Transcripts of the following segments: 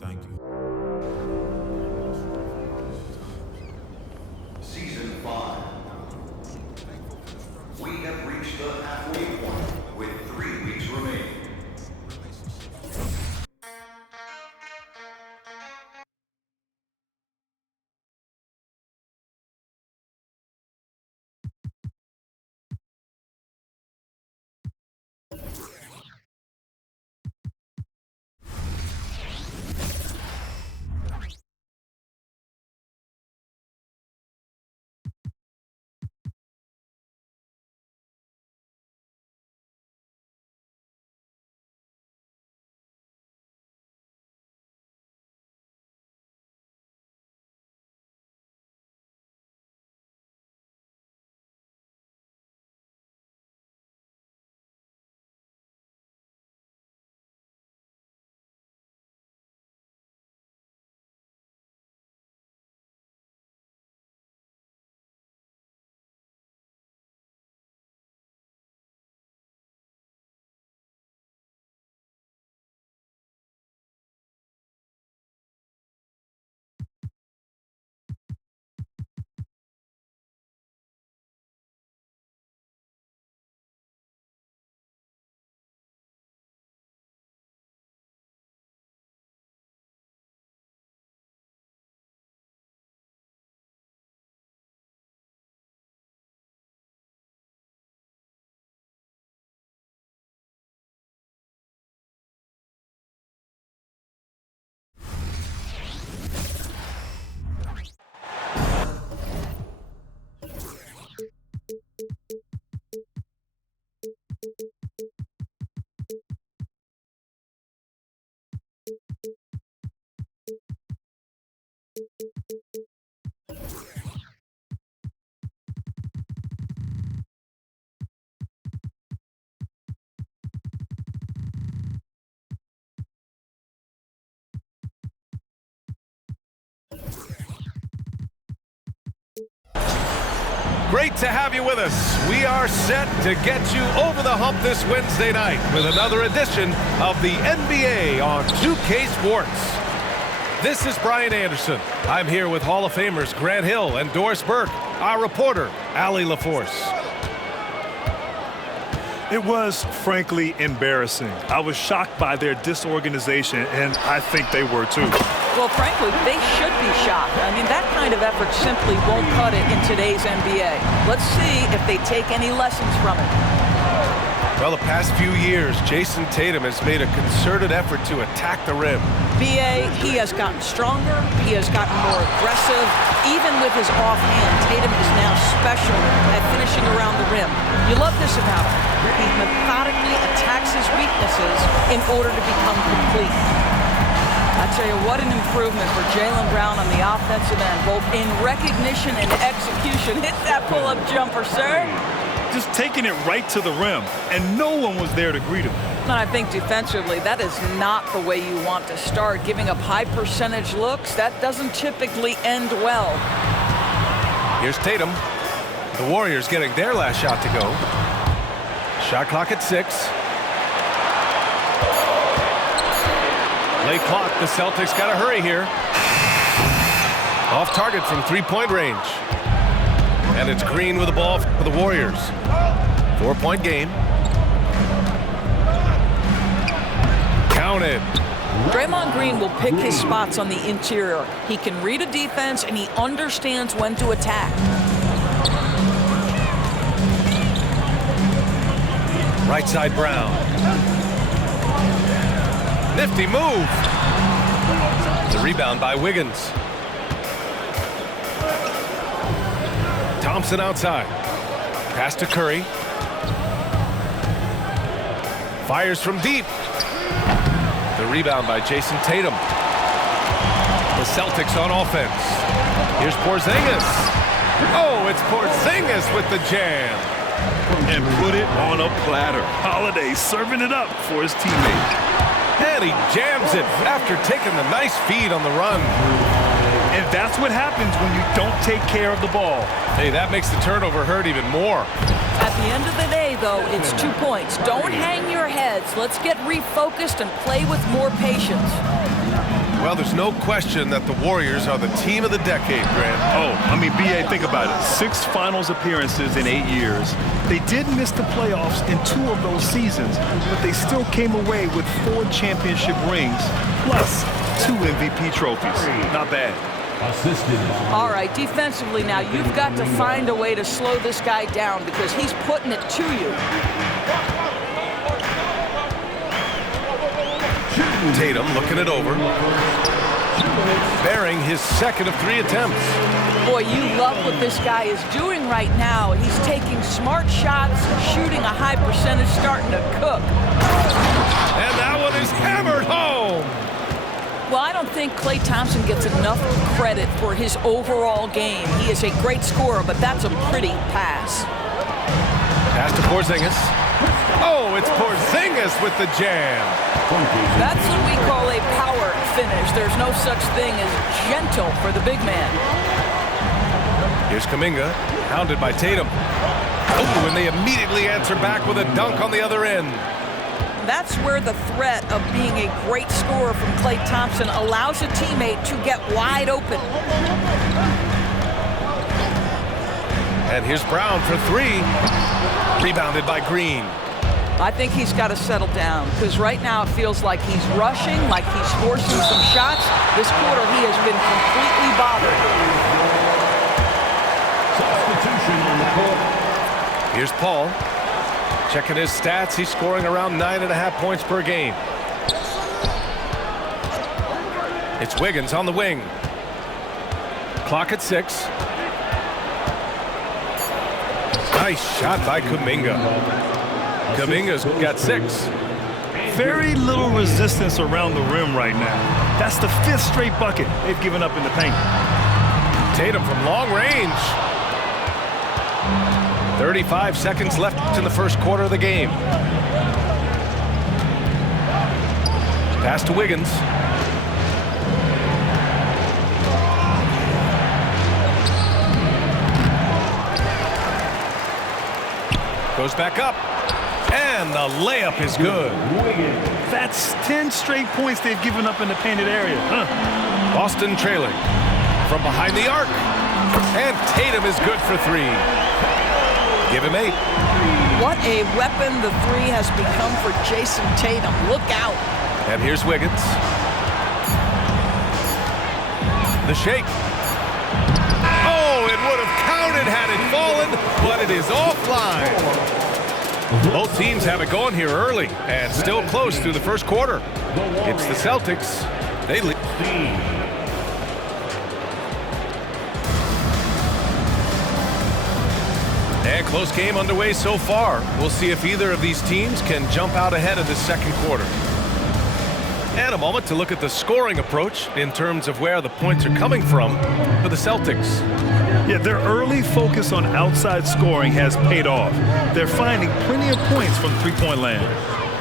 Thank you. Season 5. We have reached the halfway point with 3 weeks remaining. Great to have you with us. We are set to get you over the hump this Wednesday night with another edition of the NBA on 2K Sports. This is Brian Anderson. I'm here with Hall of Famers Grant Hill and Doris Burke, our reporter, Allie LaForce. It was, frankly, embarrassing. I was shocked by their disorganization, and I think they were too. Well, frankly, they should be shocked. I mean, that kind of effort simply won't cut it in today's NBA. Let's see if they take any lessons from it. Well, the past few years, Jason Tatum has made a concerted effort to attack the rim. B.A., he has gotten stronger. He has gotten more aggressive. Even with his offhand, Tatum is now special at finishing around the rim. You love this about him. He methodically attacks his weaknesses in order to become complete. I tell you, what an improvement for Jaylen Brown on the offensive end, both in recognition and execution. Hit that pull-up jumper, sir. Just taking it right to the rim, and no one was there to greet him. And I think defensively, that is not the way you want to start. Giving up high percentage looks, that doesn't typically end well. Here's Tatum. The Warriors getting their last shot to go. Shot clock at 6. Late clock, the Celtics got to hurry here. Off target from three-point range. And it's Green with the ball for the Warriors. 4-point game. Counted. Draymond Green will pick his spots on the interior. He can read a defense, and he understands when to attack. Right side Brown. Nifty move. The rebound by Wiggins. Thompson outside. Pass to Curry. Fires from deep. The rebound by Jason Tatum. The Celtics on offense. Here's Porzingis. Oh, it's Porzingis with the jam. And put it on a platter. Holiday serving it up for his teammate. And he jams it after taking the nice feed on the run. And that's what happens when you don't take care of the ball. Hey, that makes the turnover hurt even more. At the end of the day, though, it's 2 points. Don't hang your heads. Let's get refocused and play with more patience. Well, there's no question that the Warriors are the team of the decade, Grant. Oh, I mean, B.A., think about it. 6 finals appearances in 8 years. They did miss the playoffs in 2 of those seasons, but they still came away with 4 championship rings, plus 2 MVP trophies. Not bad. All right, defensively now, you've got to find a way to slow this guy down because he's putting it to you. Tatum looking it over. Bearing his second of 3 attempts. Boy, you love what this guy is doing right now. He's taking smart shots, shooting a high percentage, starting to cook. And that one is hammered home. Well, I don't think Klay Thompson gets enough credit for his overall game. He is a great scorer, but that's a pretty pass. Pass to Porzingis. Oh, it's Porzingis with the jam. That's what we call a power finish. There's no such thing as gentle for the big man. Here's Kuminga, hounded by Tatum. Oh, and they immediately answer back with a dunk on the other end. That's where the threat of being a great scorer from Klay Thompson allows a teammate to get wide open. And here's Brown for 3. Rebounded by Green. I think he's got to settle down because right now it feels like he's rushing, like he's forcing some shots. This quarter he has been completely bothered. Substitution on the court. Here's Paul. Checking his stats, he's scoring around 9.5 points per game. It's Wiggins on the wing. Clock at 6. Nice shot by Kuminga. Kuminga's got 6. Very little resistance around the rim right now. That's the 5th straight bucket they've given up in the paint. Tatum from long range. 35 seconds left in the first quarter of the game. Pass to Wiggins. Goes back up. And the layup is good. That's 10 straight points they've given up in the painted area. Boston trailing from behind the arc. And Tatum is good for 3. Give him 8. What a weapon the 3 has become for Jason Tatum. Look out. And here's Wiggins. The shake. Oh, it would have counted had it fallen, but it is offline. Both teams have it going here early and still close through the first quarter. It's the Celtics. They lead. And close game underway so far. We'll see if either of these teams can jump out ahead of the second quarter. And a moment to look at the scoring approach in terms of where the points are coming from for the Celtics. Yeah, their early focus on outside scoring has paid off. They're finding plenty of points from three-point land.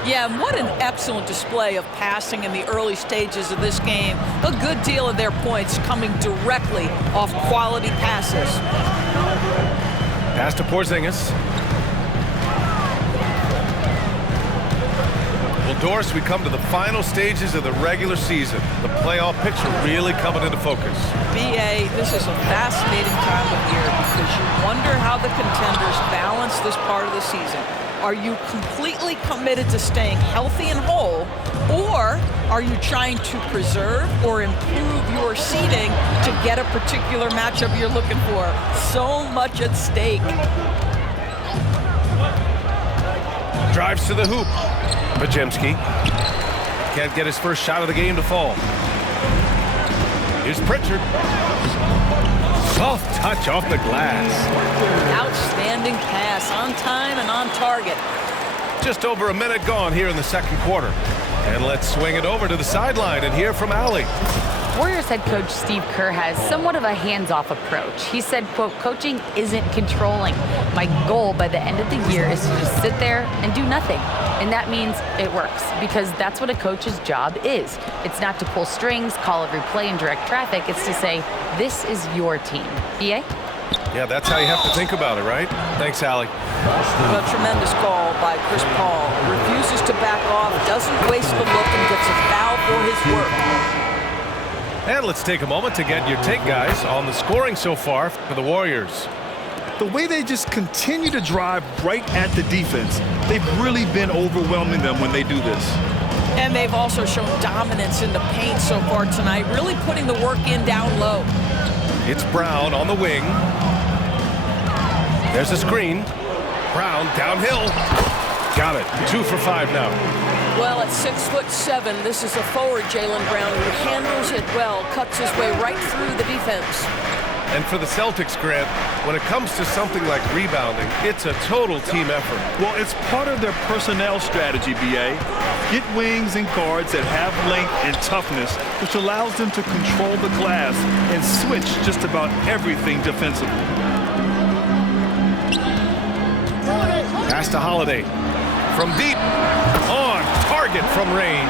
Yeah, and what an excellent display of passing in the early stages of this game. A good deal of their points coming directly off quality passes. Pass to Porzingis. Well, Doris, we come to the final stages of the regular season. The playoff picture really coming into focus. B.A., this is a fascinating time of year because you wonder how the contenders balance this part of the season. Are you completely committed to staying healthy and whole, or are you trying to preserve or improve your seeding to get a particular matchup you're looking for? So much at stake. Drives to the hoop. Pajemski can't get his first shot of the game to fall. Here's Pritchard. Soft touch off the glass. Outstanding pass, on time and on target. Just over a minute gone here in the second quarter. And let's swing it over to the sideline and hear from Allie. Warriors head coach Steve Kerr has somewhat of a hands-off approach. He said, quote, coaching isn't controlling. My goal by the end of the year is to just sit there and do nothing. And that means it works, because that's what a coach's job is. It's not to pull strings, call every play, and direct traffic. It's to say, this is your team. BA? Yeah, that's how you have to think about it, right? Thanks, Allie. A tremendous call by Chris Paul. Refuses to back off, doesn't waste the look, and gets a foul for his work. And let's take a moment to get your take, guys, on the scoring so far for the Warriors. The way they just continue to drive right at the defense, they've really been overwhelming them when they do this. And they've also shown dominance in the paint so far tonight, really putting the work in down low. It's Brown on the wing. There's a screen. Brown downhill. Got it. 2 for 5 now. Well, at 6'7", this is a forward, Jaylen Brown, who handles it well, cuts his way right through the defense. And for the Celtics, Grant, when it comes to something like rebounding, it's a total team effort. Well, it's part of their personnel strategy, BA. Get wings and guards that have length and toughness, which allows them to control the glass and switch just about everything defensively. Pass to Holiday. From deep, on target from range.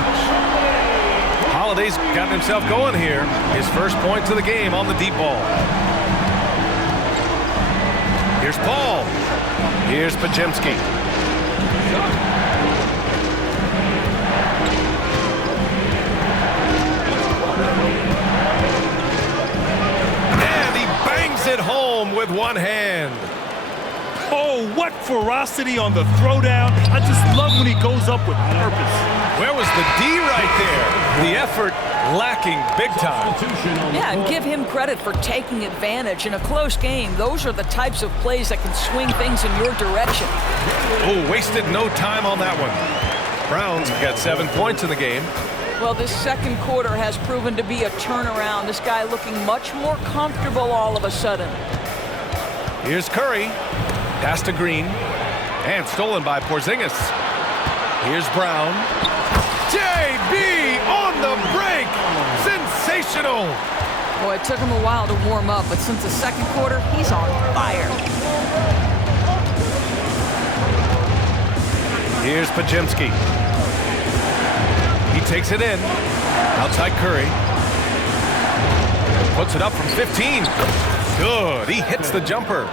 Holiday's gotten himself going here. His first points of the game on the deep ball. Here's Paul. Here's Pajemski. And he bangs it home with one hand. Oh, what ferocity on the throwdown. I just love when he goes up with purpose. Where was the D right there? The effort lacking big time. Yeah, and give him credit for taking advantage in a close game. Those are the types of plays that can swing things in your direction. Oh, wasted no time on that one. Brown's got 7 points in the game. Well, this second quarter has proven to be a turnaround. This guy looking much more comfortable all of a sudden. Here's Curry. Pass to Green. And stolen by Porzingis. Here's Brown. JB on the break. Sensational. Boy, it took him a while to warm up, but since the second quarter, he's on fire. Here's Pajemski. He takes it in. Outside Curry. Puts it up from 15. Good. He hits the jumper.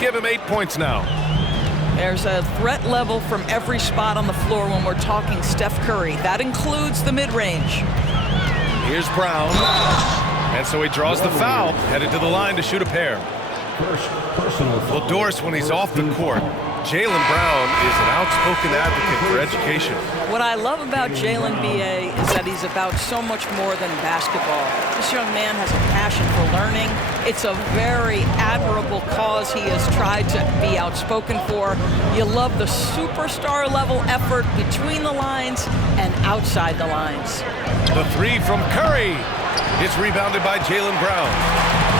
Give him 8 points now. There's a threat level from every spot on the floor when we're talking Steph Curry. That includes the mid-range. Here's Brown. And so he draws the foul, headed to the line to shoot a pair. Well, Doris, when he's off the court, Jaylen Brown is an outspoken advocate for education. What I love about Jaylen, B.A., is that he's about so much more than basketball. This young man has a passion for learning. It's a very admirable cause he has tried to be outspoken for. You love the superstar level effort between the lines and outside the lines. The three from Curry is rebounded by Jaylen Brown.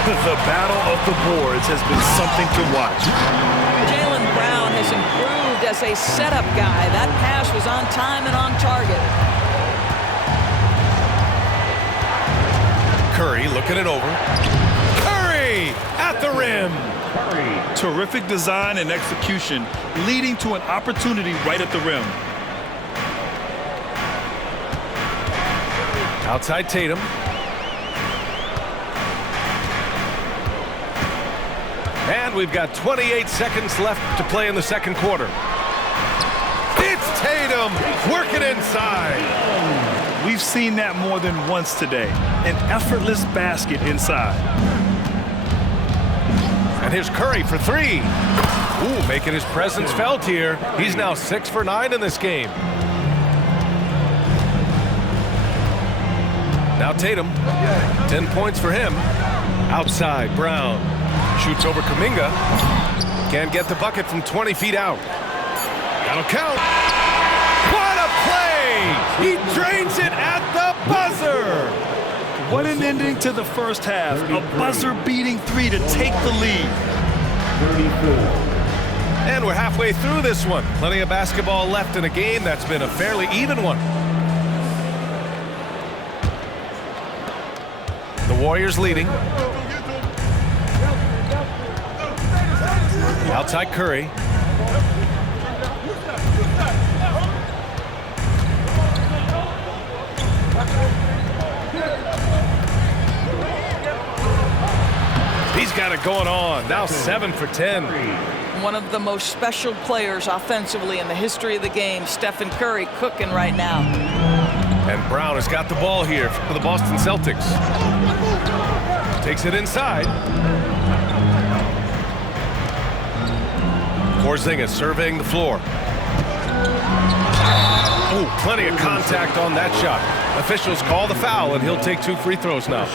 The battle of the boards has been something to watch. Jaylen Brown has improved as a setup guy. That pass was on time and on target. Curry looking it over. Curry at the rim. Terrific design and execution, leading to an opportunity right at the rim. Outside Tatum. And we've got 28 seconds left to play in the second quarter. It's Tatum working inside. We've seen that more than once today. An effortless basket inside. And here's Curry for three. Ooh, making his presence felt here. He's now 6 for 9 in this game. Now Tatum, 10 points for him. Outside, Brown. Shoots over Kuminga. Can't get the bucket from 20 feet out. That'll count. What a play! He drains it at the buzzer! What an ending to the first half. A buzzer-beating three to take the lead. And we're halfway through this one. Plenty of basketball left in a game that's been a fairly even one. The Warriors leading. Outside Curry. it going on. Now 7 for 10. One of the most special players offensively in the history of the game, Stephen Curry, cooking right now. And Brown has got the ball here for the Boston Celtics. Takes it inside. Porzingis surveying the floor. Ooh, plenty of contact on that shot. Officials call the foul, and he'll take 2 free throws now.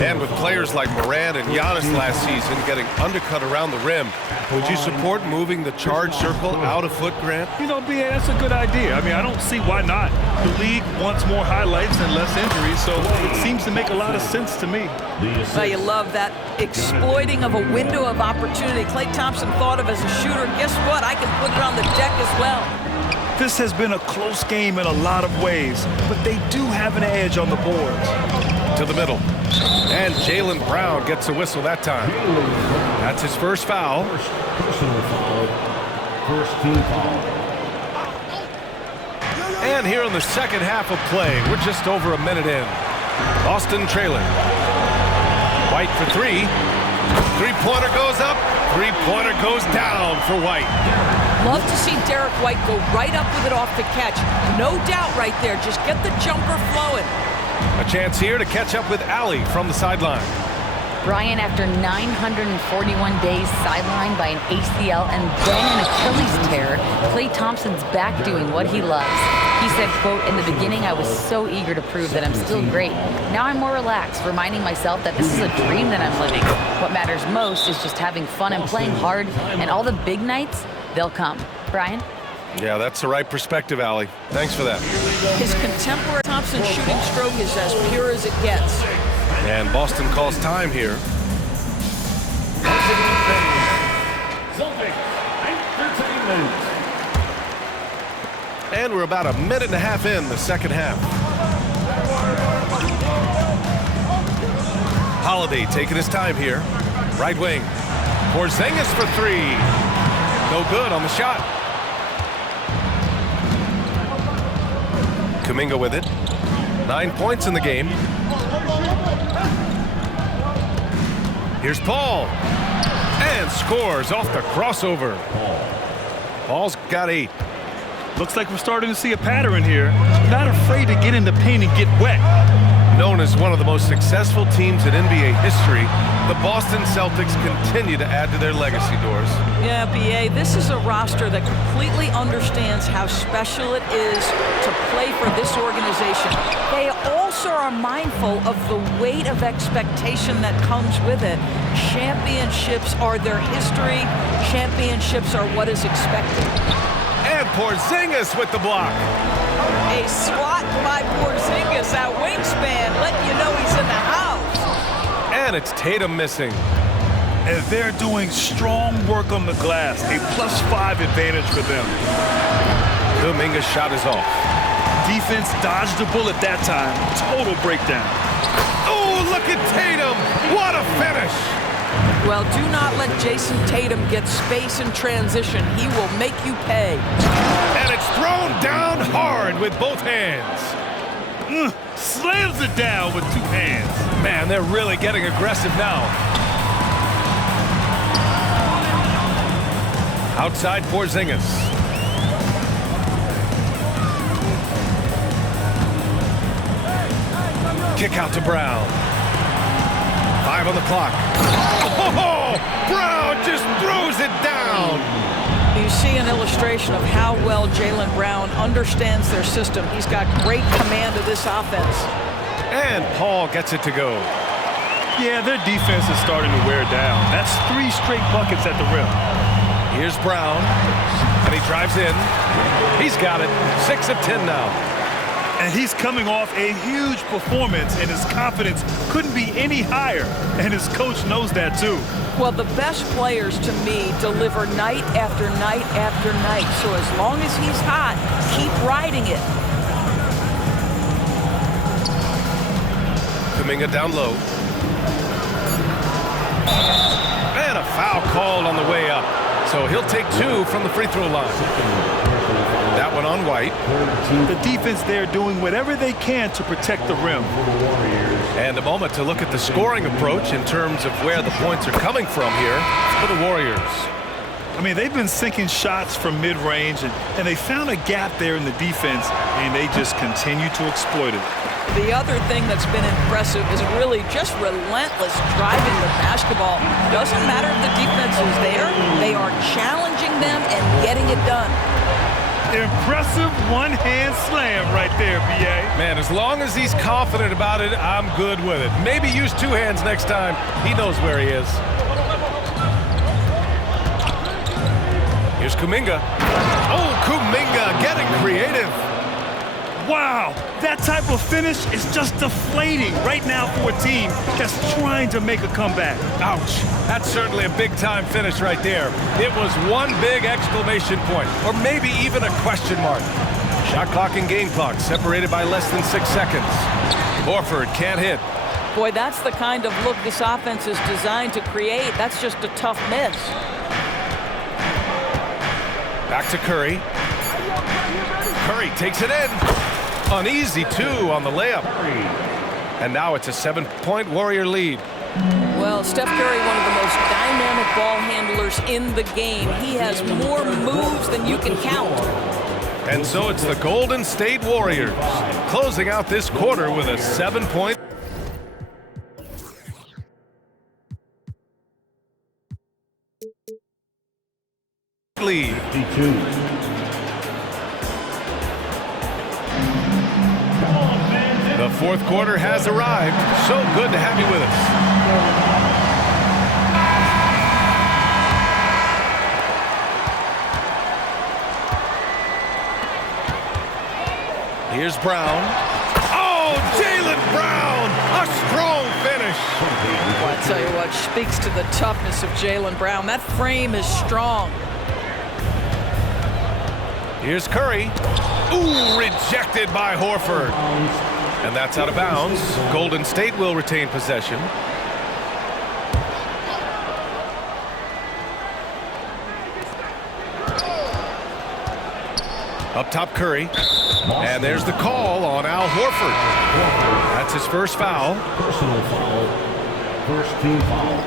And with players like Morant and Giannis last season getting undercut around the rim, would you support moving the charge circle out a foot, Grant? You know, B.A., that's a good idea. I mean, I don't see why not. The league wants more highlights and less injuries, so it seems to make a lot of sense to me. Well, you love that exploiting of a window of opportunity. Klay Thompson thought of as a shooter. Guess what? I can put it on the deck as well. This has been a close game in a lot of ways, but they do have an edge on the boards. To the middle. And Jaylen Brown gets a whistle that time. That's his first foul. Personal foul. First team foul. And here in the second half of play, we're just over a minute in. Boston trailing. White for 3. Three-pointer goes up. Three-pointer goes down for White. Love to see Derek White go right up with it off the catch. No doubt right there. Just get the jumper flowing. A chance here to catch up with Allie from the sideline. Brian, after 941 days sidelined by an ACL and then an Achilles tear, Klay Thompson's back doing what he loves. He said, quote, "In the beginning, I was so eager to prove that I'm still great. Now I'm more relaxed, reminding myself that this is a dream that I'm living. What matters most is just having fun and playing hard, and all the big nights, they'll come." Brian? Yeah, that's the right perspective, Allie. Thanks for that. His contemporary Thompson shooting stroke is as pure as it gets. And Boston calls time here. Celtic Entertainment. And we're about a minute and a half in the second half. Holiday taking his time here. Right wing. Porzingis for 3. No good on the shot. Kuminga with it. 9 points in the game. Here's Paul. And scores off the crossover. Paul's got 8. Looks like we're starting to see a pattern here. Not afraid to get in the paint and get wet. Known as one of the most successful teams in NBA history, the Boston Celtics continue to add to their legacy, Doors. Yeah, B.A., this is a roster that completely understands how special it is to play for this organization. They also are mindful of the weight of expectation that comes with it. Championships are their history. Championships are what is expected. And Porzingis with the block. A swat by Porzingis, that wingspan, letting you know he's in the house. And it's Tatum missing. And they're doing strong work on the glass. A +5 advantage for them. Kuminga's shot is off. Defense dodged the bullet that time. Total breakdown. Oh, look at Tatum. What a finish. Well, do not let Jason Tatum get space in transition. He will make you pay. And it's thrown down hard with both hands. Slams it down with 2 hands. Man, they're really getting aggressive now. Outside Porzingis. Kick out to Brown. 5 on the clock. Oh, Brown just throws it down. You see an illustration of how well Jaylen Brown understands their system. He's got great command of this offense. And Paul gets it to go. Yeah, their defense is starting to wear down. That's 3 straight buckets at the rim. Here's Brown, and he drives in. He's got it. 6 of 10 now. And he's coming off a huge performance, and his confidence couldn't be any higher. And his coach knows that, too. Well, the best players, to me, deliver night after night after night. So as long as he's hot, keep riding it. Kuminga down low. And a foul called on the way up. So he'll take 2 from the free throw line. That one on White. The defense there doing whatever they can to protect the rim. And a moment to look at the scoring approach in terms of where the points are coming from here for the Warriors. I mean, they've been sinking shots from mid-range, and they found a gap there in the defense, and they just continue to exploit it. The other thing that's been impressive is really just relentless driving the basketball. Doesn't matter if the defense is there, they are challenging them and getting it done. Impressive one-hand slam right there, B.A. Man, as long as he's confident about it, I'm good with it. Maybe use two hands next time. He knows where he is. Here's Kuminga. Oh, Kuminga getting creative. Wow, that type of finish is just deflating right now for a team that's trying to make a comeback. Ouch. That's certainly a big-time finish right there. It was one big exclamation point, or maybe even a question mark. Shot clock and game clock separated by less than 6 seconds. Horford can't hit. Boy, that's the kind of look this offense is designed to create. That's just a tough miss. Back to Curry. Curry takes it in. An easy two on the layup. And now it's a 7-point Warrior lead. Well, Steph Curry, one of the most dynamic ball handlers in the game. He has more moves than you can count. And so it's the Golden State Warriors closing out this quarter with a 7-point lead. 52. The fourth quarter has arrived. So good to have you with us. Here's Brown. Oh, Jaylen Brown! A strong finish. Well, I tell you what, speaks to the toughness of Jaylen Brown. That frame is strong. Here's Curry. Ooh, rejected by Horford. And that's out of bounds. Golden State will retain possession. Up top, Curry. And there's the call on Al Horford. That's his first foul. Personal foul. First team foul.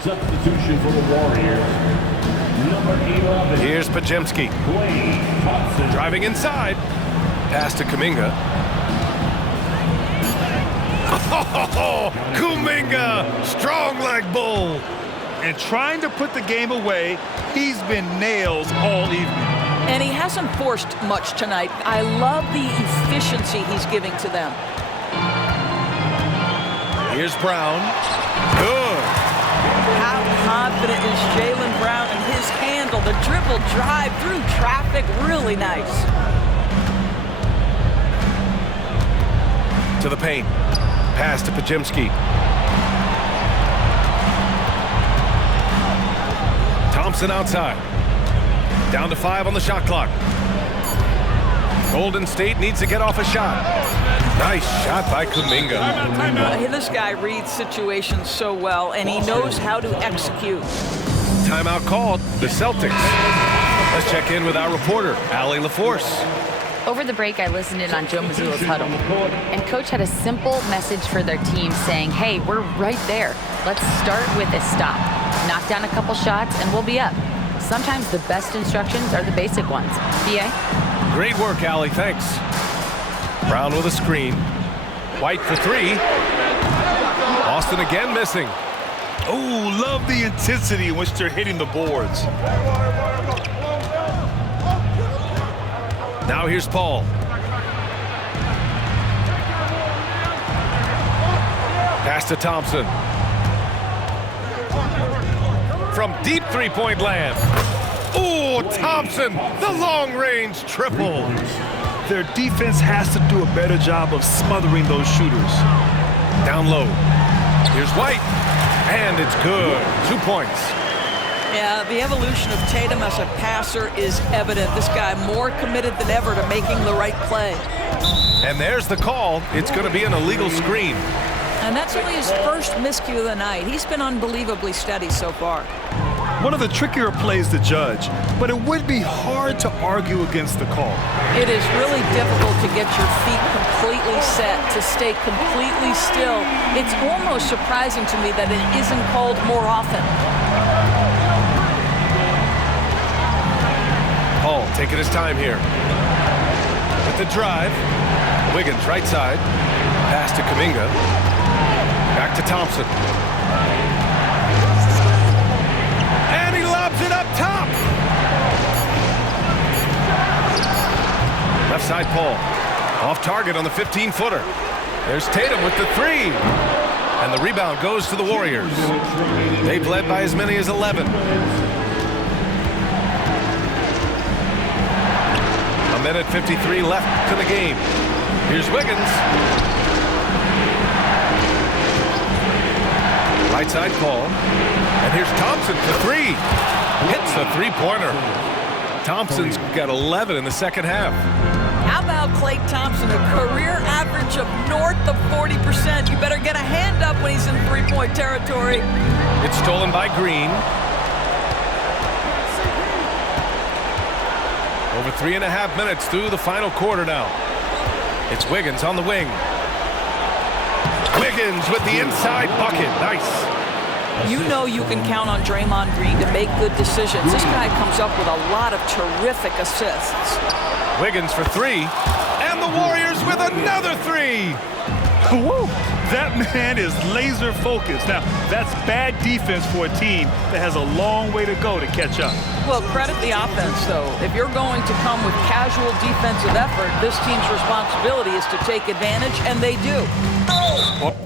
Substitution for the Warriors. Number 11. Here's Pajemski. Klay Thompson. Driving inside. Pass to Kuminga. Oh, Kuminga, strong like bull. And trying to put the game away, he's been nailed all evening. And he hasn't forced much tonight. I love the efficiency he's giving to them. Here's Brown. Good. How confident is Jaylen Brown in his handle? The dribble drive through traffic, really nice. To the paint. Pass to Pajemski. Thompson outside. Down to 5 on the shot clock. Golden State needs to get off a shot. Nice shot by Kuminga. This guy reads situations so well, and he knows how to execute. Timeout called. The Celtics. Let's check in with our reporter, Allie LaForce. Over the break, I listened in on Joe Mazzulla's huddle. And Coach had a simple message for their team saying, hey, we're right there. Let's start with a stop. Knock down a couple shots, and we'll be up. Sometimes the best instructions are the basic ones. B.A.? Great work, Allie. Thanks. Brown with a screen. White for 3. Austin again missing. Oh, love the intensity in which they're hitting the boards. Now here's Paul. Pass to Thompson. From deep three-point land. Oh, Thompson, the long-range triple. Their defense has to do a better job of smothering those shooters. Down low. Here's White. And it's good. 2 points. Yeah, the evolution of Tatum as a passer is evident. This guy more committed than ever to making the right play. And there's the call. It's going to be an illegal screen. And that's only his first miscue of the night. He's been unbelievably steady so far. One of the trickier plays to judge, but it would be hard to argue against the call. It is really difficult to get your feet completely set, to stay completely still. It's almost surprising to me that it isn't called more often. Paul taking his time here. With the drive. Wiggins right side. Pass to Kuminga. Back to Thompson. And he lobs it up top. Left side Paul. Off target on the 15-footer. There's Tatum with the three. And the rebound goes to the Warriors. They've led by as many as 11. A minute 53 left to the game. Here's Wiggins. Right side Paul. And here's Thompson for three. Hits the three-pointer. Thompson's got 11 in the second half. How about Klay Thompson, a career average of north of 40%? You better get a hand up when he's in three-point territory. It's stolen by Green. Over 3.5 minutes through the final quarter now. It's Wiggins on the wing. Wiggins with the inside bucket. Nice. You know you can count on Draymond Green to make good decisions. This guy comes up with a lot of terrific assists. Wiggins for three. And the Warriors with another three. Woo! That man is laser focused. Now, that's bad defense for a team that has a long way to go to catch up. Well, credit the offense, though. If you're going to come with casual defensive effort, this team's responsibility is to take advantage, and they do. Oh.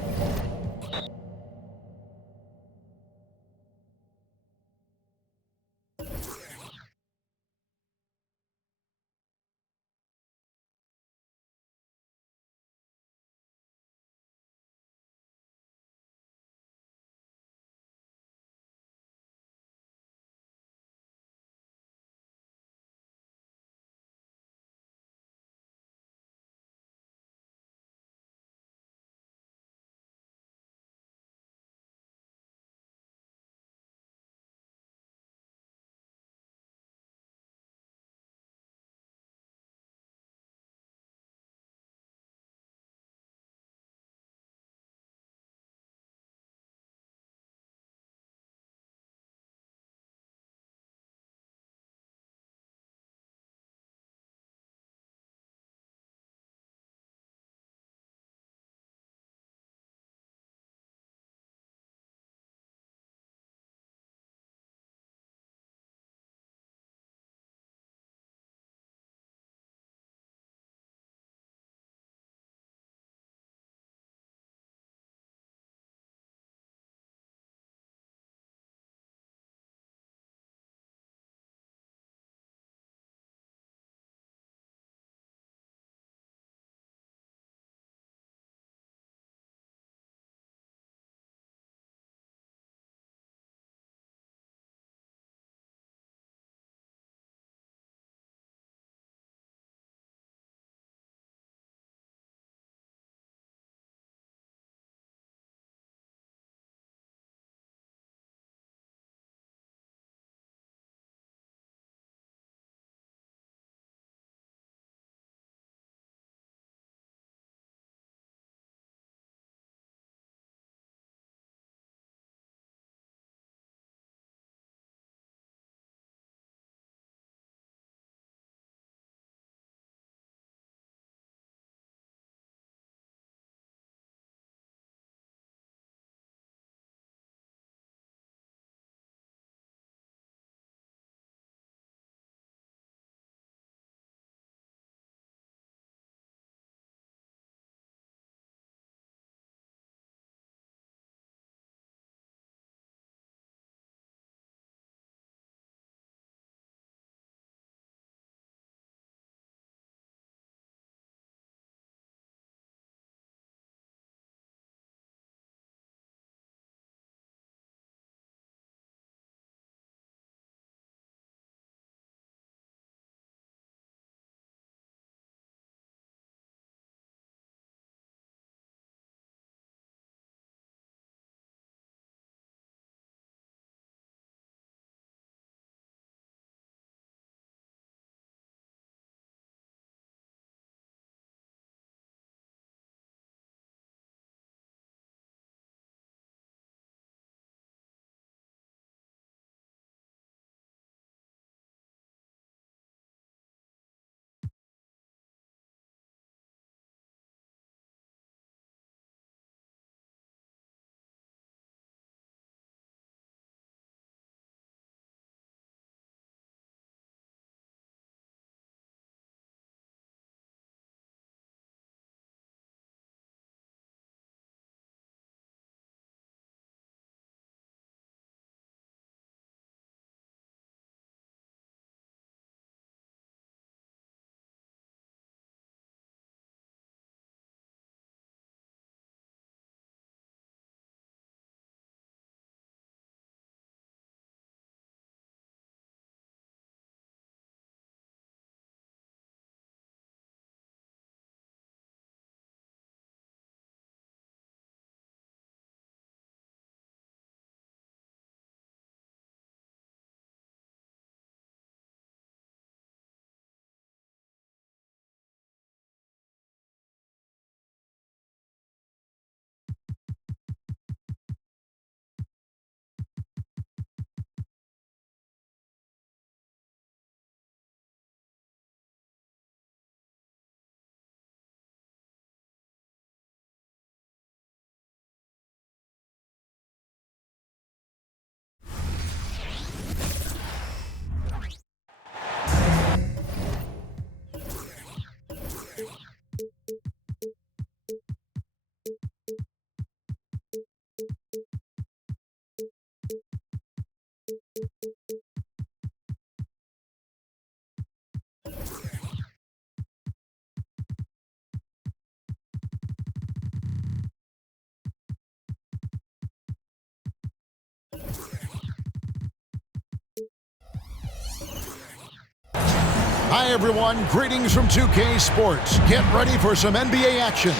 Hi, everyone. Greetings from 2K Sports. Get ready for some NBA action.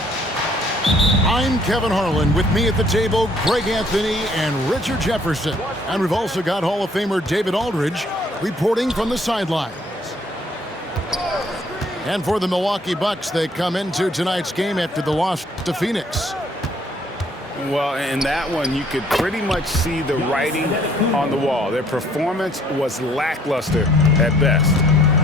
I'm Kevin Harlan. With me at the table, Greg Anthony and Richard Jefferson. And we've also got Hall of Famer David Aldridge reporting from the sidelines. And for the Milwaukee Bucks, they come into tonight's game after the loss to Phoenix. Well, in that one, you could pretty much see the writing on the wall. Their performance was lackluster at best.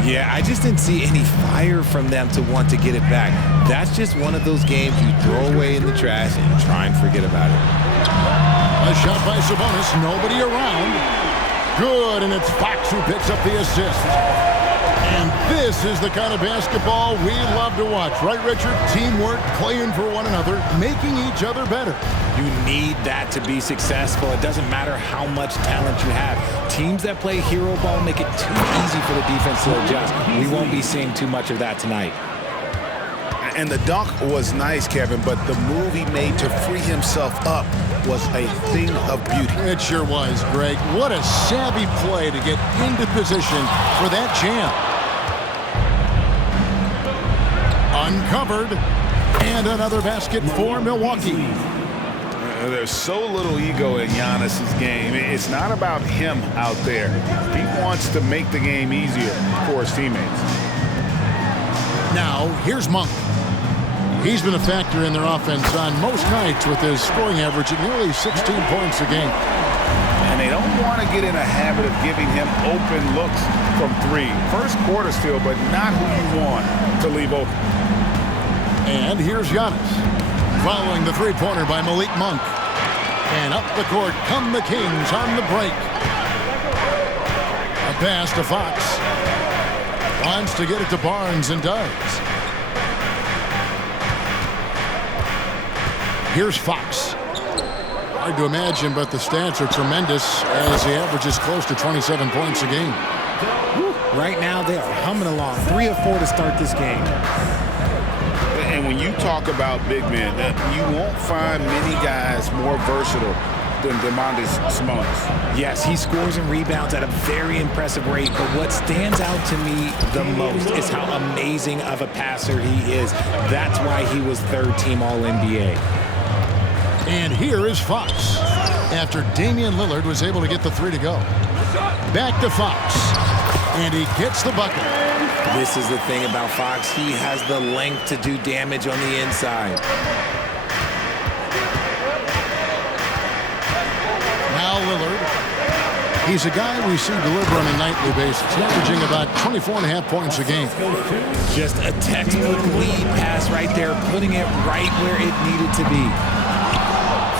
Yeah, I just didn't see any fire from them to want to get it back. That's just one of those games you throw away in the trash and try and forget about it. A shot by Sabonis, nobody around. Good, and it's Fox who picks up the assist. And this is the kind of basketball we love to watch, right, Richard? Teamwork, playing for one another, making each other better. You need that to be successful. It doesn't matter how much talent you have. Teams that play hero ball make it too easy for the defense to adjust. We won't be seeing too much of that tonight. And the dunk was nice, Kevin, but the move he made to free himself up was a thing of beauty. It sure was, Greg. What a savvy play to get into position for that jam. Uncovered, and another basket for Milwaukee. There's so little ego in Giannis's game. It's not about him out there. He wants to make the game easier for his teammates. Now, here's Monk. He's been a factor in their offense on most nights with his scoring average at nearly 16 points a game. And they don't want to get in a habit of giving him open looks from three. First quarter still, but not who you want to leave open. And here's Giannis, following the three-pointer by Malik Monk. And up the court come the Kings on the break. A pass to Fox. Wants to get it to Barnes and does. Here's Fox. Hard to imagine, but the stats are tremendous as he averages close to 27 points a game. Right now, they are humming along. 3 of 4 to start this game. And when you talk about big men, you won't find many guys more versatile than Demontis Sabonis. Yes, he scores and rebounds at a very impressive rate, but what stands out to me the most is how amazing of a passer he is. That's why he was third-team All-NBA. And here is Fox, after Damian Lillard was able to get the three to go. Back to Fox, and he gets the bucket. This is the thing about Fox. He has the length to do damage on the inside. Now Lillard. He's a guy we see deliver on a nightly basis, averaging about 24.5 points a game. Just a textbook lead pass right there, putting it right where it needed to be.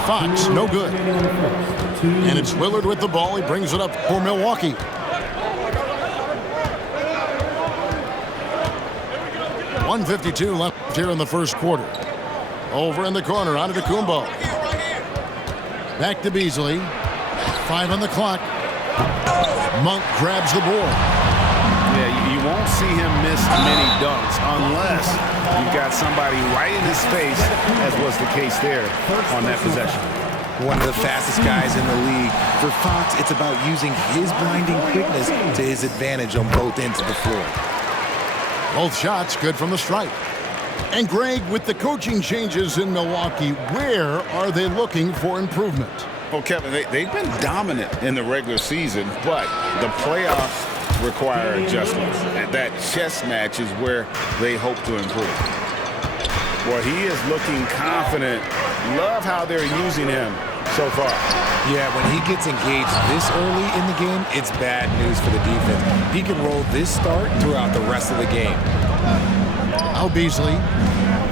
Fox, no good. And it's Lillard with the ball. He brings it up for Milwaukee. .152 left here in the first quarter. Over in the corner, on to Kumbo. Back to Beasley. 5 on the clock. Monk grabs the board. Yeah, you won't see him miss many dunks unless you've got somebody right in his face, as was the case there on that possession. One of the fastest guys in the league. For Fox, it's about using his blinding quickness to his advantage on both ends of the floor. Both shots good from the stripe. And Greg, with the coaching changes in Milwaukee, where are they looking for improvement? Well, Kevin, they've been dominant in the regular season, but the playoffs require adjustments. And that chess match is where they hope to improve. Well, he is looking confident. Love how they're using him so far. Yeah, when he gets engaged this early in the game, it's bad news for the defense. He can roll this start throughout the rest of the game. Now Beasley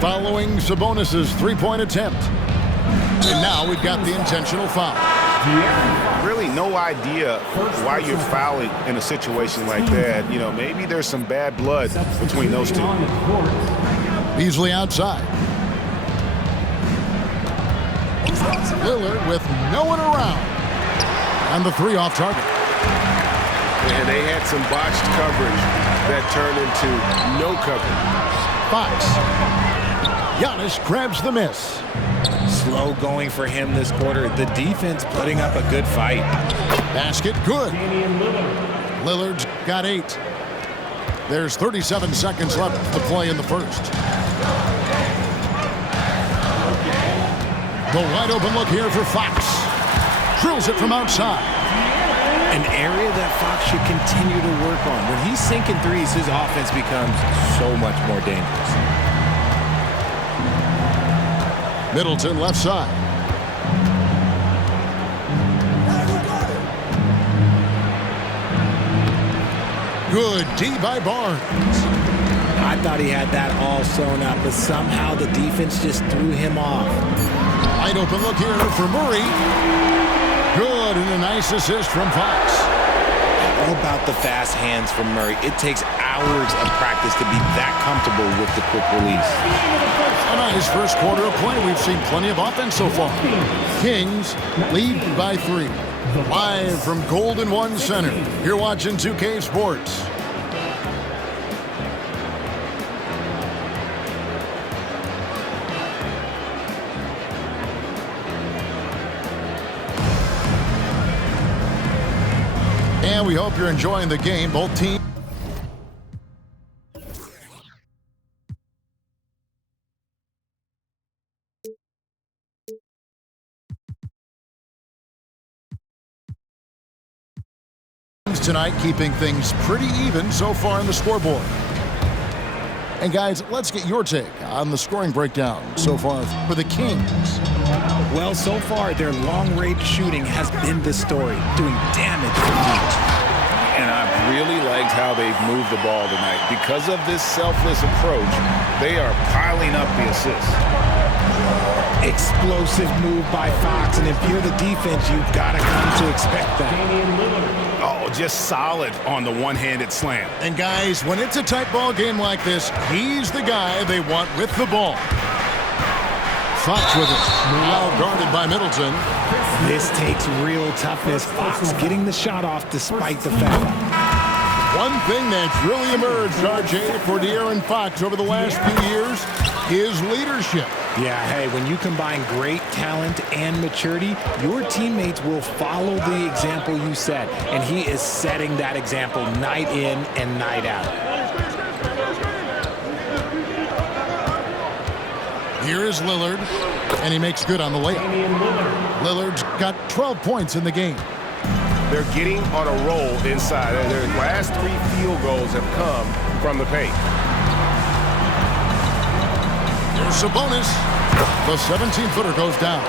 following Sabonis' three-point attempt. And now we've got the intentional foul. Really no idea why you're fouling in a situation like that. You know, maybe there's some bad blood between those two. Beasley outside. Lillard with no one around. And the three off target. And they had some botched coverage that turned into no coverage. Fox. Giannis grabs the miss. Slow going for him this quarter. The defense putting up a good fight. Basket good. Lillard's got 8. There's 37 seconds left to play in the first. The wide open look here for Fox. Drills it from outside. An area that Fox should continue to work on. When he's sinking threes, his offense becomes so much more dangerous. Middleton left side. Good D by Barnes. I thought he had that all sewn up, but somehow the defense just threw him off. Wide open look here for Murray. Good, and a nice assist from Fox. All about the fast hands from Murray. It takes hours of practice to be that comfortable with the quick release. A nice first quarter of play. We've seen plenty of offense so far. Kings lead by 3. Live from Golden One Center. You're watching 2K Sports. And we hope you're enjoying the game. Both teams. Tonight, keeping things pretty even so far in the scoreboard. And guys, let's get your take on the scoring breakdown so far for the Kings. Well, so far, their long-range shooting has been the story, doing damage from deep. And I've really liked how they've moved the ball tonight. Because of this selfless approach, they are piling up the assists. Explosive move by Fox, and if you're the defense, you've got to come to expect that. Oh, just solid on the one-handed slam. And guys, when it's a tight ball game like this, he's the guy they want with the ball. Fox with it. Now guarded by Middleton. This takes real toughness. Fox getting the shot off despite the foul. One thing that's really emerged, RJ, for De'Aaron Fox over the last few years is leadership. Yeah, hey, when you combine great talent and maturity, your teammates will follow the example you set, and he is setting that example night in and night out. Here is Lillard, and he makes good on the layup. Lillard's got 12 points in the game. They're getting on a roll inside. Their last 3 field goals have come from the paint. There's Sabonis. The 17-footer goes down.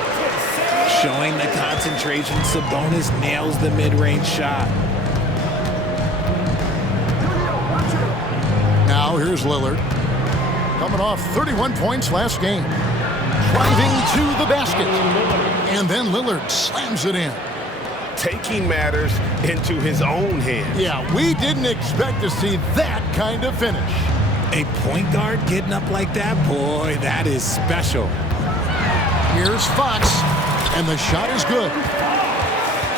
Showing the concentration, Sabonis nails the mid-range shot. Now here's Lillard. Coming off 31 points last game. Driving to the basket. And then Lillard slams it in. Taking matters into his own hands. Yeah, we didn't expect to see that kind of finish. A point guard getting up like that, boy, that is special. Here's Fox, and the shot is good.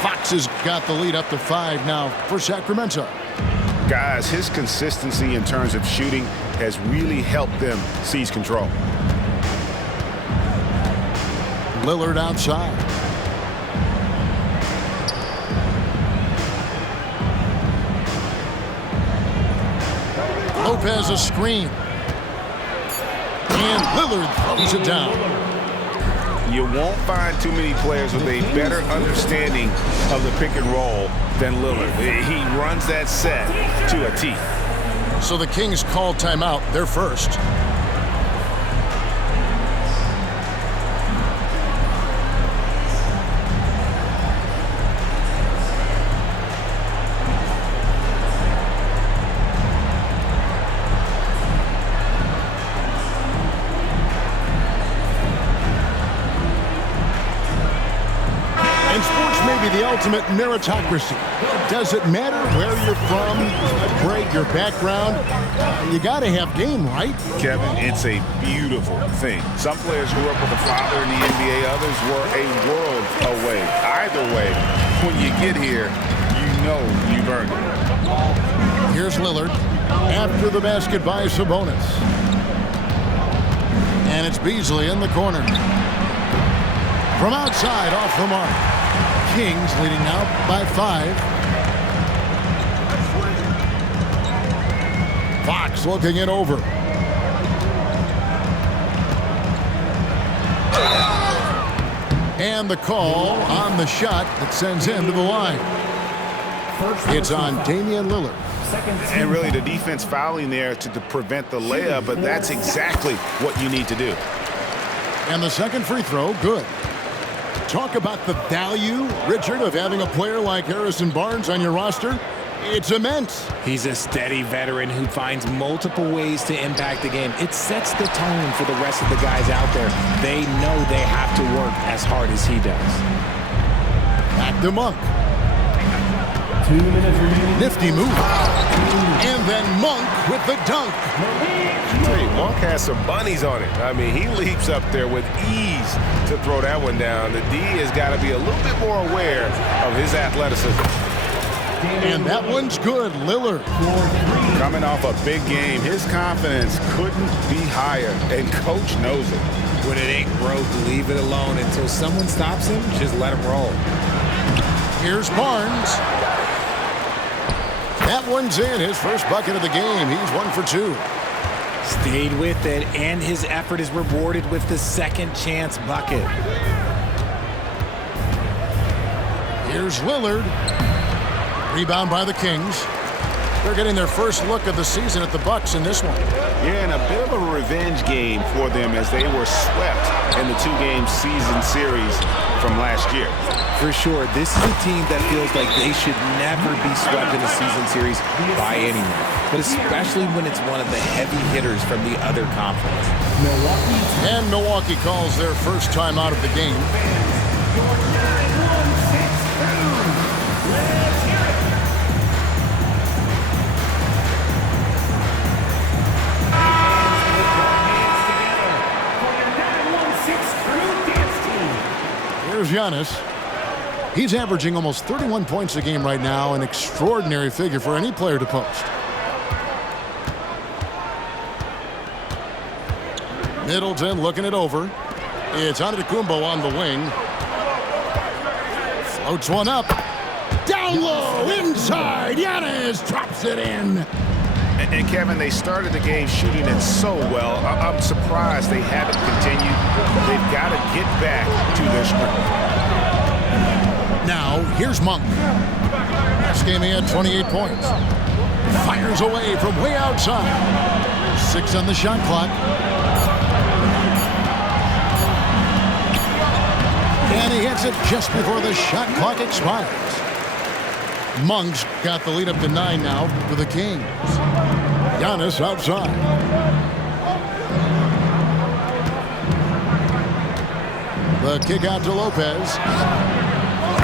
Fox has got the lead up to 5 now for Sacramento. Guys, his consistency in terms of shooting has really helped them seize control. Lillard outside. Lopez a screen. And Lillard throws it down. You won't find too many players with a better understanding of the pick and roll than Lillard. He runs that set to a T. So the Kings call timeout, their first. The ultimate meritocracy. Does it matter where you're from, Greg, your background? You got to have game, right? Kevin, it's a beautiful thing. Some players grew up with a father in the NBA. Others were a world away. Either way, when you get here, you know you've earned it. Here's Lillard after the basket by Sabonis. And it's Beasley in the corner. From outside, off the mark. Kings leading now by 5. Fox looking it over. And the call on the shot that sends him to the line. It's on Damian Lillard. And really the defense fouling there to prevent the layup, but that's exactly what you need to do. And the second free throw, good. Talk about the value, Richard, of having a player like Harrison Barnes on your roster. It's immense. He's a steady veteran who finds multiple ways to impact the game. It sets the tone for the rest of the guys out there. They know they have to work as hard as he does. Back to Monk. 2 minutes remaining. Nifty move. And then Monk with the dunk. Hey, Monk has some bunnies on it. I mean, he leaps up there with ease to throw that one down. The D has got to be a little bit more aware of his athleticism. And that one's good, Lillard. Coming off a big game, his confidence couldn't be higher, and coach knows it. When it ain't broke, leave it alone until someone stops him. Just let him roll. Here's Barnes. That one's in, his first bucket of the game. He's 1 for 2. Stayed with it, and his effort is rewarded with the second chance bucket. Here's Lillard. Rebound by the Kings. They're getting their first look of the season at the Bucks in this one. Yeah, and a bit of a revenge game for them as they were swept in the 2-game season series from last year. For sure, this is a team that feels like they should never be swept in a season series by anyone, but especially when it's one of the heavy hitters from the other conference. And Milwaukee calls their first time out of the game. Here's Giannis. He's averaging almost 31 points a game right now, an extraordinary figure for any player to post. Middleton looking it over. It's Antetokounmpo on the wing. Floats one up. Down low, inside. Giannis drops it in. And Kevin, they started the game shooting it so well. I'm surprised they haven't continued. They've got to get back to their strength. Now, here's Monk. Last game he had 28 points. Fires away from way outside. 6 on the shot clock. And he hits it just before the shot clock expires. Monk's got the lead up to 9 now for the Kings. Giannis outside. The kick out to Lopez.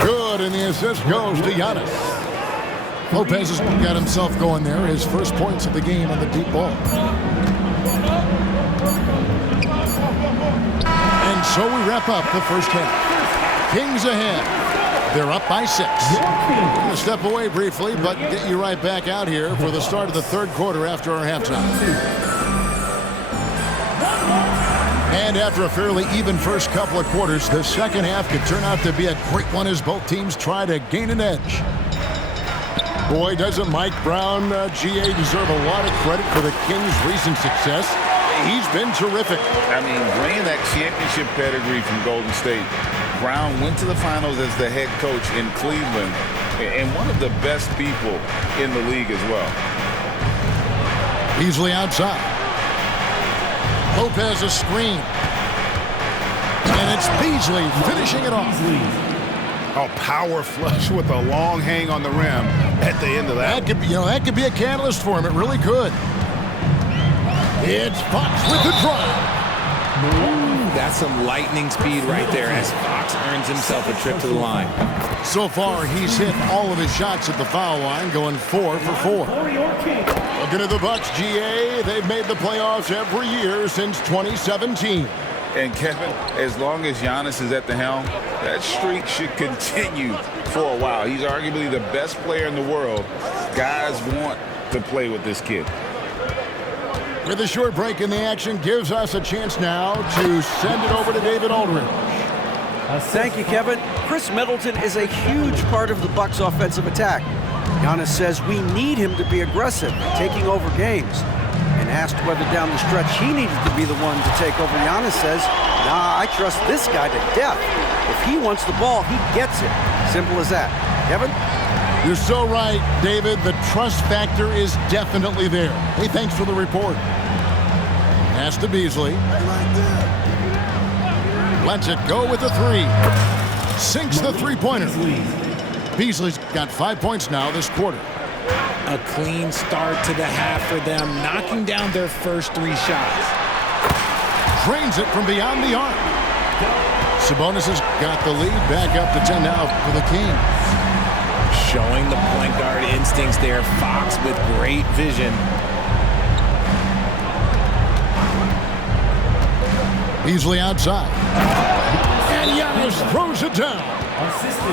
Good, and the assist goes to Giannis. Lopez has got himself going there. His first points of the game on the deep ball. And so we wrap up the first half. Kings ahead. They're up by 6. I'm going to step away briefly, but get you right back out here for the start of the third quarter after our halftime. And after a fairly even first couple of quarters, the second half could turn out to be a great one as both teams try to gain an edge. Boy, doesn't Mike Brown, GA, deserve a lot of credit for the Kings' recent success. He's been terrific. I mean, bringing that championship pedigree from Golden State, Brown went to the finals as the head coach in Cleveland and one of the best people in the league as well. Beasley outside. Lopez a screen. And it's Beasley finishing it off. A power flush with a long hang on the rim at the end of that. That could be a catalyst for him. It really could. It's Fox with the drive. That's some lightning speed right there as Fox earns himself a trip to the line. So far, he's hit all of his shots at the foul line, going 4 for 4. Looking at the Bucks, GA, they've made the playoffs every year since 2017. And Kevin, as long as Giannis is at the helm, that streak should continue for a while. He's arguably the best player in the world. Guys want to play with this kid. With a short break in the action, gives us a chance now to send it over to David Aldridge. Thank you, Kevin. Chris Middleton is a huge part of the Bucks' offensive attack. Giannis says we need him to be aggressive, taking over games. And asked whether down the stretch he needed to be the one to take over, Giannis says, nah, I trust this guy to death. If he wants the ball, he gets it. Simple as that. Kevin? You're so right, David. The trust factor is definitely there. Hey, thanks for the report. Pass to Beasley. Lets it go with the three. Sinks the three-pointer. Beasley's got 5 points now this quarter. A clean start to the half for them, knocking down their first 3 shots. Drains it from beyond the arc. Sabonis has got the lead back up to 10 now for the Kings. Showing the point guard instincts there. Fox with great vision. Beasley outside. And Giannis throws it down.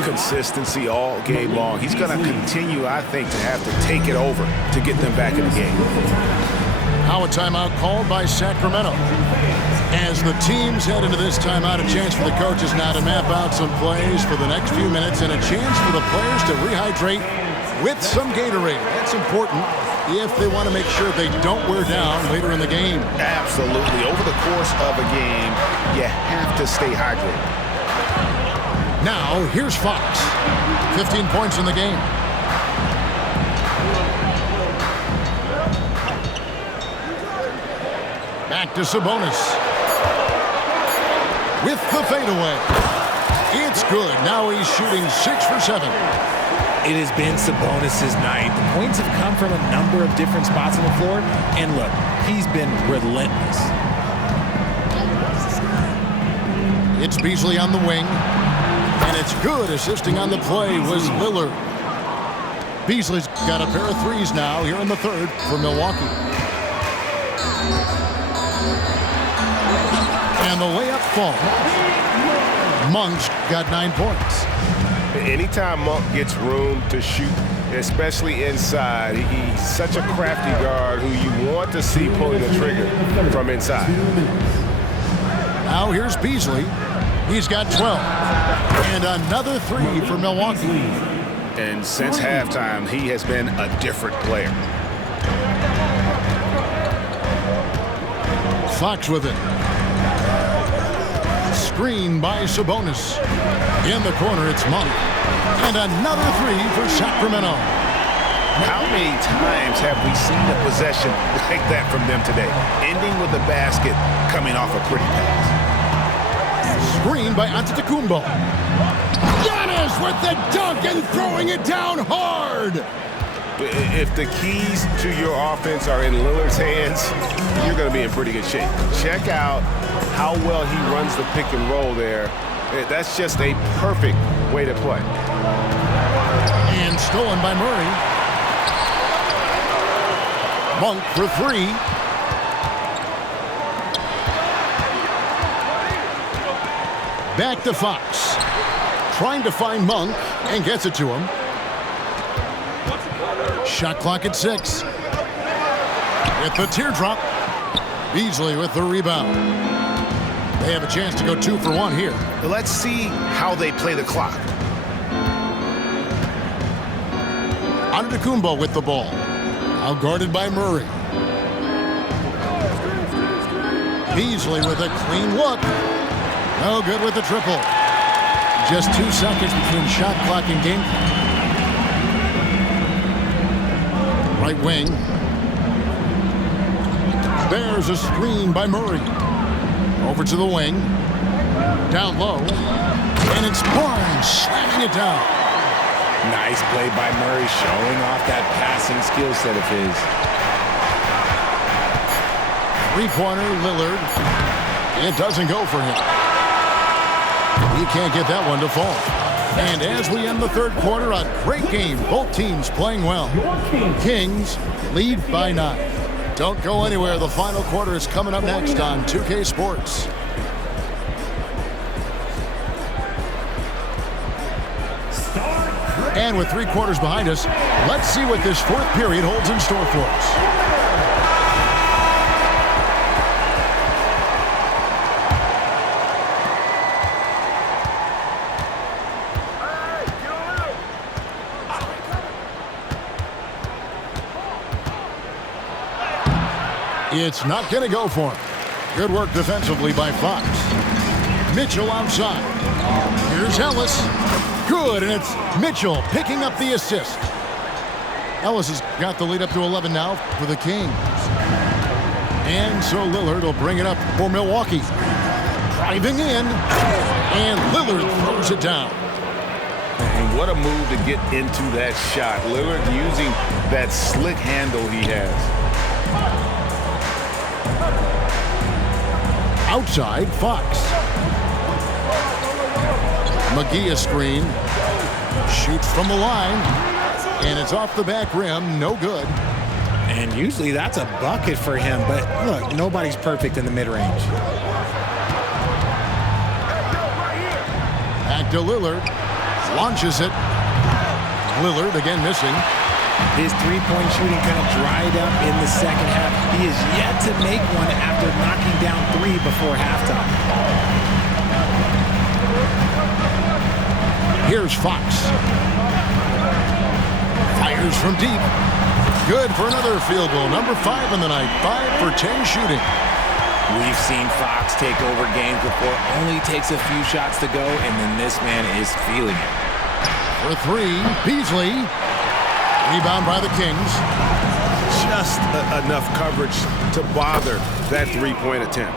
Consistency all game long. He's going to continue, I think, to have to take it over to get them back in the game. Now a timeout called by Sacramento. As the teams head into this timeout, a chance for the coaches now to map out some plays for the next few minutes and a chance for the players to rehydrate with some Gatorade. That's important if they want to make sure they don't wear down later in the game. Absolutely. Over the course of a game, you have to stay hydrated. Now, here's Fox. 15 points in the game. Back to Sabonis. With the fadeaway. It's good. Now he's shooting 6 for 7. It has been Sabonis' night. The points have come from a number of different spots on the floor. And look, he's been relentless. It's Beasley on the wing. And it's good. Assisting on the play was Lillard. Beasley's got a pair of threes now here in the third for Milwaukee. And the layup falls. Monk's got 9 points. Anytime Monk gets room to shoot, especially inside, he's such a crafty guard who you want to see pulling the trigger from inside. Now here's Beasley. He's got 12. And another 3 for Milwaukee. And since halftime, he has been a different player. Fox with it. Screen by Sabonis. In the corner, it's Monk. And another 3 for Sacramento. How many times have we seen a possession like that from them today? Ending with a basket coming off a pretty pass. Screen by Antetokounmpo. Giannis with the dunk and throwing it down hard. If the keys to your offense are in Lillard's hands, you're going to be in pretty good shape. Check out how well he runs the pick and roll there. That's just a perfect way to play. And stolen by Murray. Monk for 3. Back to Fox. Trying to find Monk and gets it to him. Shot clock at 6. With the teardrop. Beasley with the rebound. They have a chance to go 2 for 1 here. Let's see how they play the clock. Antetokounmpo with the ball. Out guarded by Murray. Beasley with a clean look. No good with the triple. Just 2 seconds between shot clock and game clock. Right wing. There's a screen by Murray. Over to the wing. Down low. And it's Barnes slamming it down. Nice play by Murray, showing off that passing skill set of his. 3-pointer, Lillard. It doesn't go for him. He can't get that one to fall. And as we end the third quarter, a great game. Both teams playing well. Kings lead by 9. Don't go anywhere. The final quarter is coming up next on 2K Sports. And with 3 quarters behind us, let's see what this fourth period holds in store for us. It's not going to go for him. Good work defensively by Fox. Mitchell outside. Here's Ellis. Good, and it's Mitchell picking up the assist. Ellis has got the lead up to 11 now for the Kings. And so Lillard will bring it up for Milwaukee. Driving in, and Lillard throws it down. And what a move to get into that shot. Lillard using that slick handle he has. Outside, Fox. McGee a screen. Shoots from the line. And it's off the back rim. No good. And usually that's a bucket for him. But look, nobody's perfect in the mid-range. Back to Lillard. Launches it. Lillard again missing. His three-point shooting kind of dried up in the second half. He is yet to make one after knocking down 3 before halftime. Here's Fox. Fires from deep. Good for another field goal. Number 5 in the night. 5 for 10 shooting. We've seen Fox take over games before. Only takes a few shots to go, and then this man is feeling it. For 3, Beasley. Rebound by the Kings. Just enough coverage to bother that three-point attempt.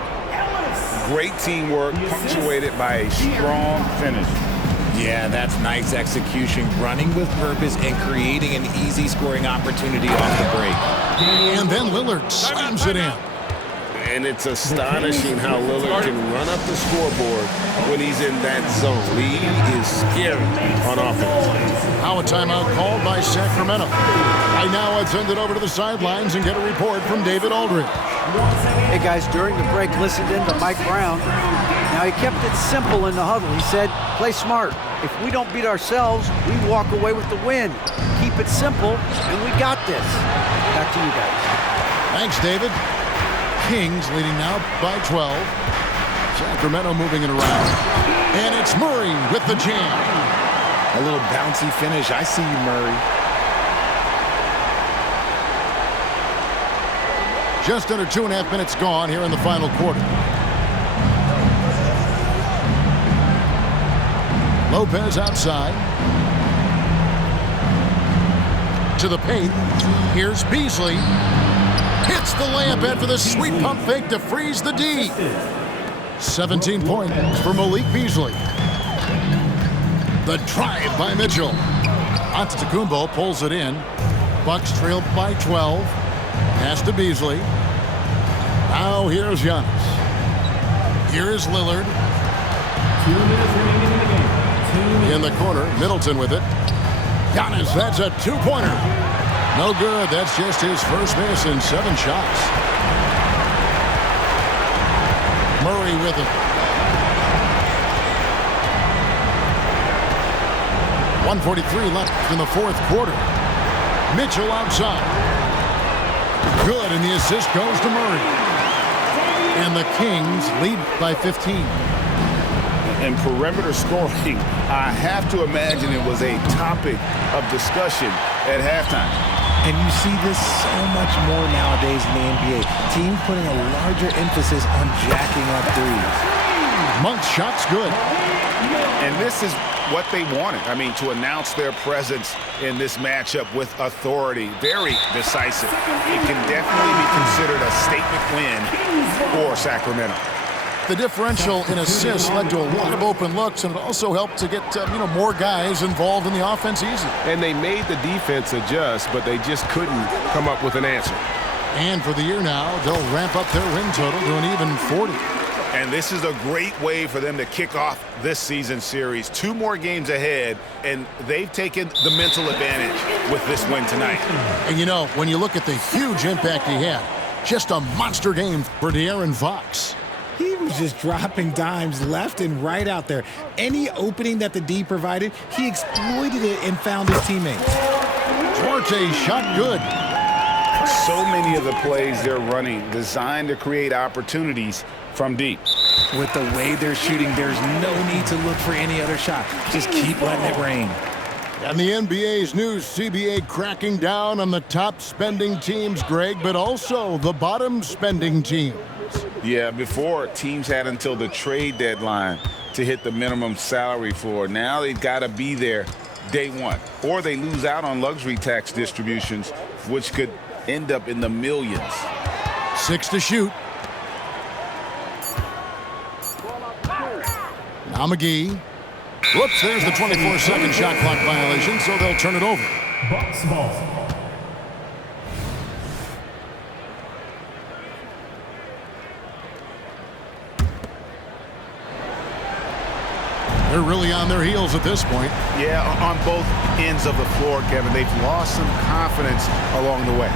Great teamwork, punctuated by a strong finish. Yeah, that's nice execution, running with purpose and creating an easy scoring opportunity off the break. And then Lillard slams it in. And it's astonishing how Lillard can run up the scoreboard when he's in that zone. He is scary on offense. Now a timeout called by Sacramento. Right now, let's send it over to the sidelines and get a report from David Aldridge. Hey, guys, during the break, listened in to Mike Brown. Now, he kept it simple in the huddle. He said, play smart. If we don't beat ourselves, we walk away with the win. Keep it simple, and we got this. Back to you guys. Thanks, David. Kings leading now by 12. Sacramento moving it around. And it's Murray with the jam. A little bouncy finish. I see you, Murray. Just under 2.5 minutes gone here in the final quarter. Lopez outside. To the paint. Here's Beasley. Hits the layup after the sweet pump fake to freeze the D. 17 points for Malik Beasley. The drive by Mitchell. Antetokounmpo pulls it in. Bucks trail by 12. Pass to Beasley. Now here's Giannis. Here is Lillard. 2 minutes remaining in the game. In the corner, Middleton with it. Giannis, that's a 2-pointer. No good. That's just his first miss in 7 shots. Murray with it. 1:43 left in the fourth quarter. Mitchell outside. Good, and the assist goes to Murray. And the Kings lead by 15. And perimeter scoring, I have to imagine it was a topic of discussion at halftime. And you see this so much more nowadays in the NBA. Teams putting a larger emphasis on jacking up threes. Monk's shot's good. And this is what they wanted. I mean, to announce their presence in this matchup with authority. Very decisive. It can definitely be considered a statement win for Sacramento. The differential in assists led to a lot of open looks, and it also helped to get more guys involved in the offense easy. And they made the defense adjust, but they just couldn't come up with an answer. And for the year now, they'll ramp up their win total to an even 40. And this is a great way for them to kick off this season series. 2 more games ahead, and they've taken the mental advantage with this win tonight. And when you look at the huge impact he had, just a monster game for De'Aaron Fox. He was just dropping dimes left and right out there. Any opening that the D provided, he exploited it and found his teammates. Duarte shot good. So many of the plays they're running designed to create opportunities from deep. With the way they're shooting, there's no need to look for any other shot. Just keep letting it rain. And the NBA's new CBA cracking down on the top spending teams, Greg, but also the bottom spending teams. Yeah, before teams had until the trade deadline to hit the minimum salary floor. Now they've got to be there day one, or they lose out on luxury tax distributions, which could end up in the millions. 6 to shoot. Now McGee. Whoops, there's the 24-second shot clock violation, so they'll turn it over. Bucks ball. They're really on their heels at this point. Yeah, on both ends of the floor, Kevin. They've lost some confidence along the way.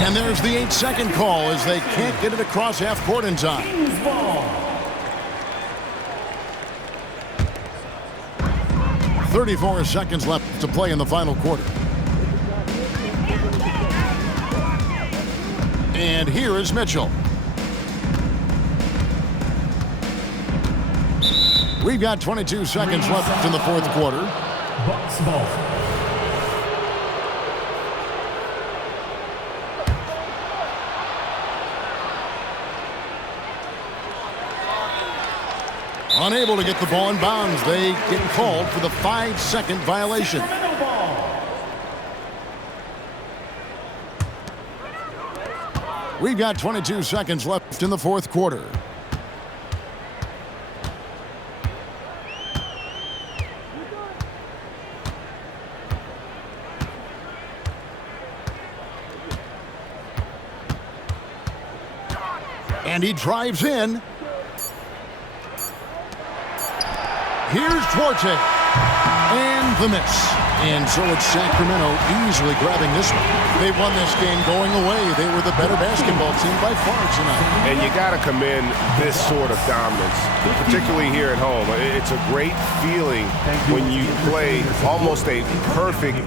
And there's the 8-second call as they can't get it across half court in time. Kingszz ball. 34 seconds left to play in the final quarter. And here is Mitchell. We've got 22 seconds left in the fourth quarter. Bucks ball. Unable to get the ball in bounds. They get called for the 5-second violation. We've got 22 seconds left in the fourth quarter. And he drives in. Here's Duarte. And the miss. And so it's Sacramento easily grabbing this one. They won this game going away. They were the better basketball team by far tonight. And you got to commend this sort of dominance, particularly here at home. It's a great feeling when you play almost a perfect